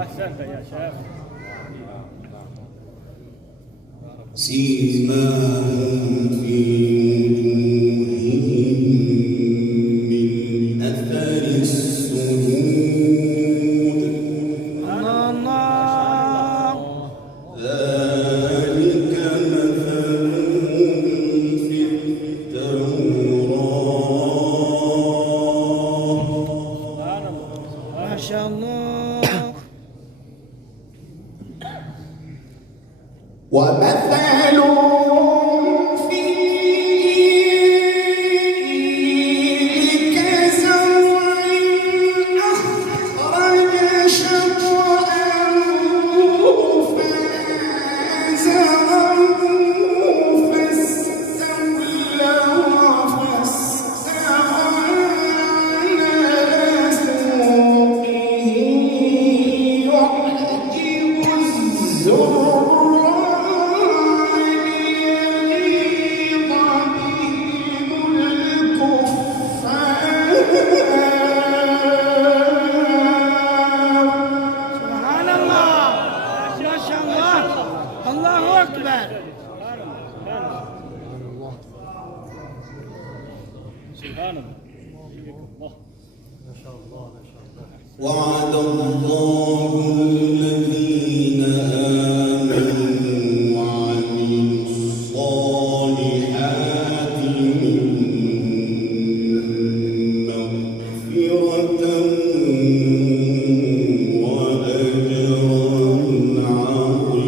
أحسنت يا شيخ. سيماهم في وجوههم من أثر السجود الله ذلك مثلهم في التوراة ما شاء الله. ومثلهم فيه كزرع أخرج شطأه فآزره فاستغلظ فاستوى على سوقه يعجب الزرع سبحان الله. ما شاء الله ما شاء الله. وعد الله الذين آمنوا وعملوا الصالحات مغفرة وأجرا عظيما.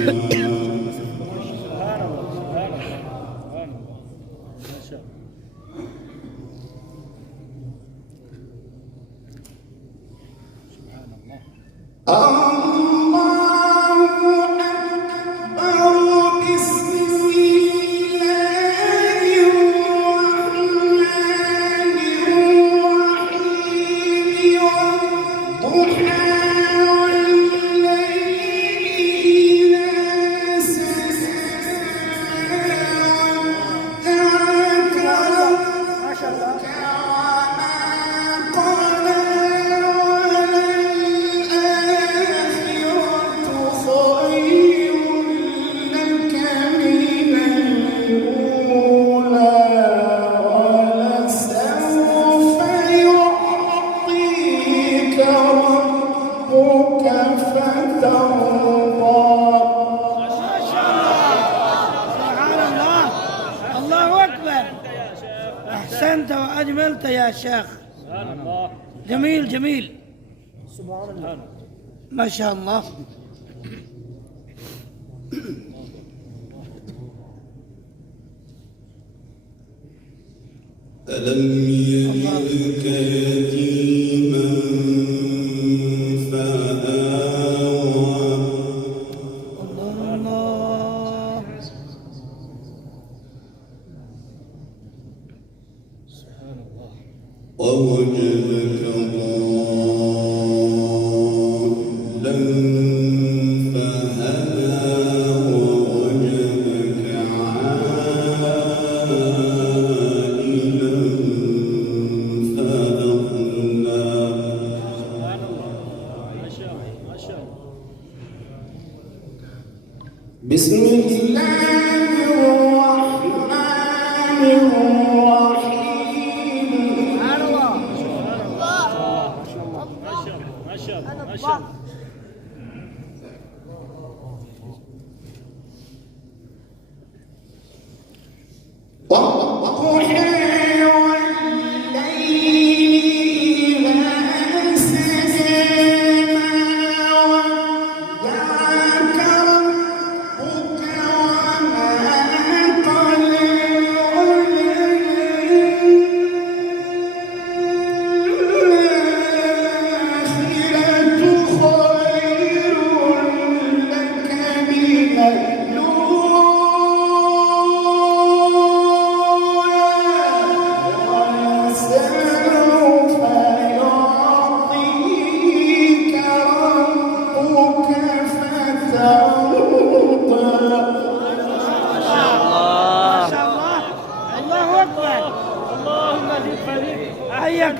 سبحان الله سبحان الله سبحان الله. ما شاء الله. أحسنت وأجملت يا شيخ. جميل جميل. سبحان الله ما شاء الله. ألم يجدك يتيما فآوى الله سبحان الله. ووجدك ضالا فهدى ووجدك عائلا فأغنى. سبحان الله ما شاء الله ما شاء الله. بسم الله الرحمن الرحيم.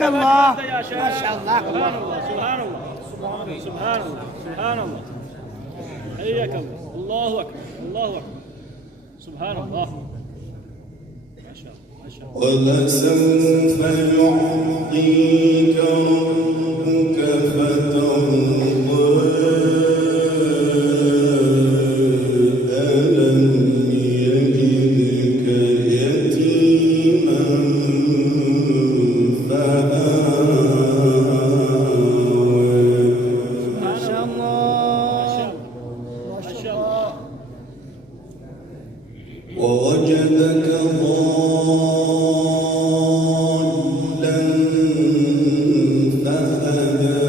بارك الله. يا شيخ. ما شاء الله. سبحان الله سبحان الله سبحان الله سبحان الله. حياك الله. الله اكبر الله اكبر. سبحان الله. ما شاء الله ما شاء الله. ولسوف يعطيك ربك فترضى ألم يجدك يتيما فآوى ما شاء الله. ما شاء الله. ووجدك ضالا فهدى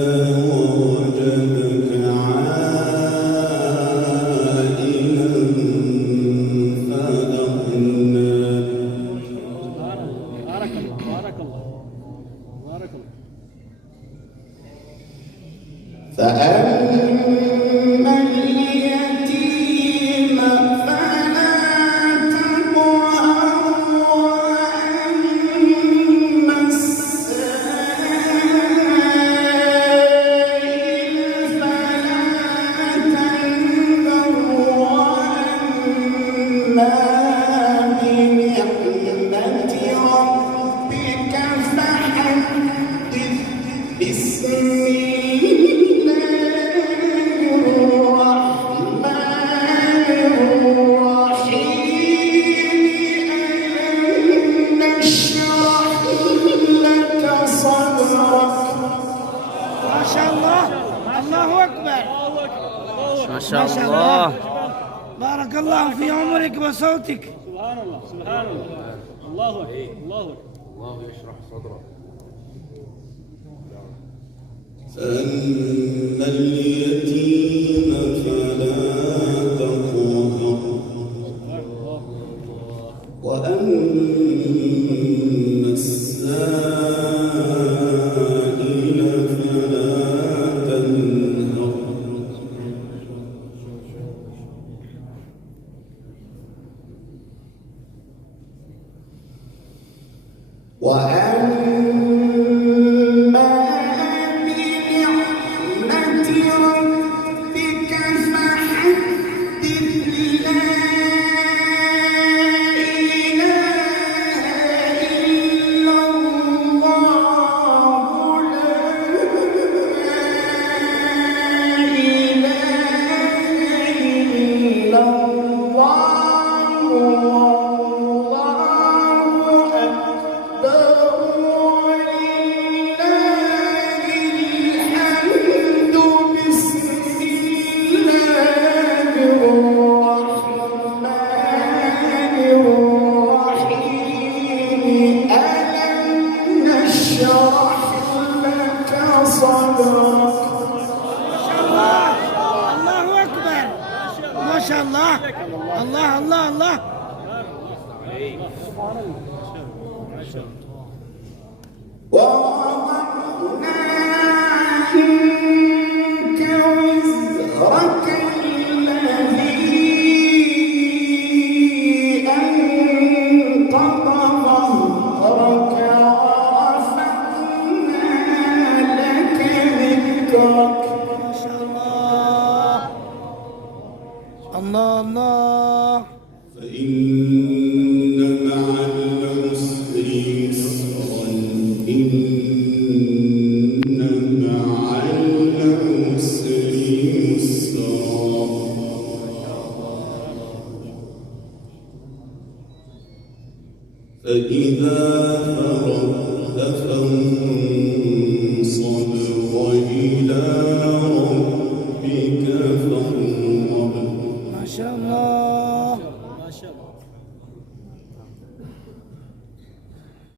ووجدك عائلا فأغنى بارك الله بارك الله بارك الله. فأما اليتيم فلا تقهر وأما السائل فلا تنهر وأما بنعمة ربك فحدث. بسم ما شاء الله. الله أكبر. الله اكبر. ما شاء الله. بارك الله في عمرك وصوتك. سبحان الله سبحان الله. الله اكبر الله اكبر. الله يشرح صدرك. فأما اليتيم فلا تقهر وأما السائل فلا تنهر وأما بنعمة ربك فحدث. لا إله إلا الله لا إله إلا الله والله أكبر ولله الحمد. بسم الله الرحمن الرحيم. ألم نشرح لك صدرك. الله أكبر. ما شاء الله. الله الله الله. ووضعنا عنك وزرك الذي أنقض ظهرك ورفعنا لك ذكرك. ما شاء الله. الله الله. فإن مع العسر يسرا إن مع العسر يسرا فإذا فرغت فانصب وإلى ربك فارغب. ما شاء الله. ما شاء الله